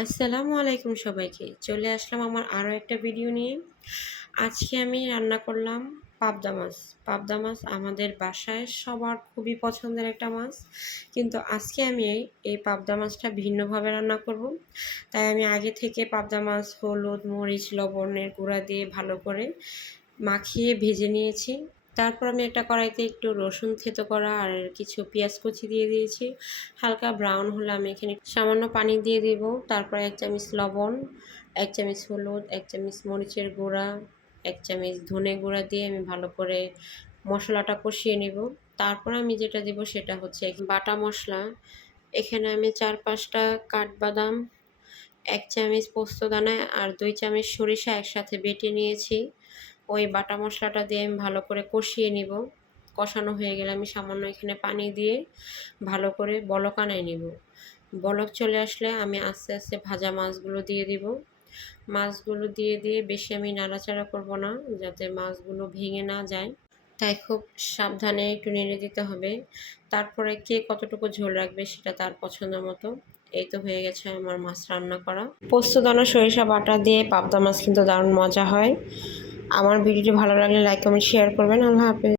আসসালামু আলাইকুম সবাইকে। চলে আসলাম আমার আরও একটা ভিডিও নিয়ে। আজকে আমি রান্না করলাম পাবদা মাছ। পাবদা মাছ আমাদের বাসায় সবার খুবই পছন্দের একটা মাছ। কিন্তু আজকে আমি এই পাবদা মাছটা ভিন্নভাবে রান্না করব। তাই আমি আগে থেকে পাবদা মাছ হলুদ, মরিচ, লবণের গুঁড়া দিয়ে ভালো করে মাখিয়ে ভেজে নিয়েছি। তারপর আমি একটা কড়াইতে একটু রসুন থেতো করা আর কিছু পেঁয়াজ কুচি দিয়ে দিয়েছি। হালকা ব্রাউন হলে আমি এখানে সামান্য পানি দিয়ে দিব। তারপর 1 চামচ লবণ, 1 চামচ হলুদ, 1 চামচ মরিচের গুঁড়া, 1 চামচ ধনে গুঁড়া দিয়ে আমি ভালো করে মশলাটা কষিয়ে নেব। তারপর আমি যেটা দেব সেটা হচ্ছে বাটা মশলা। এখানে আমি 4-5টা কাঠবাদাম, 1 চামচ পোস্তদানা আর 2 চামচ সরিষা একসাথে বেটে নিয়েছি। ওই বাটা মশলাটা দিয়ে আমি ভালো করে কষিয়ে নিব। কষানো হয়ে গেলে আমি সামান্য এখানে পানি দিয়ে ভালো করে বলক আনায় নিব। বলক চলে আসলে আমি আস্তে আস্তে ভাজা মাছগুলো দিয়ে দিব। মাছগুলো দিয়ে বেশি আমি নাড়াচাড়া করব না, যাতে মাছগুলো ভেঙে না যায়। তাই খুব সাবধানে একটু নেড়ে দিতে হবে। তারপরে কে কতটুকু ঝোল রাখবে সেটা তার পছন্দ মতো। এই তো হয়ে গেছে আমার মাছ রান্না করা। পোস্তদানা সরিষা বাটা দিয়ে পাবদা মাছ কিন্তু দারুণ মজা হয়। আমার ভিডিওটি ভালো লাগলে লাইক কমেন্ট শেয়ার করবেন। আল্লাহ হাফেজ।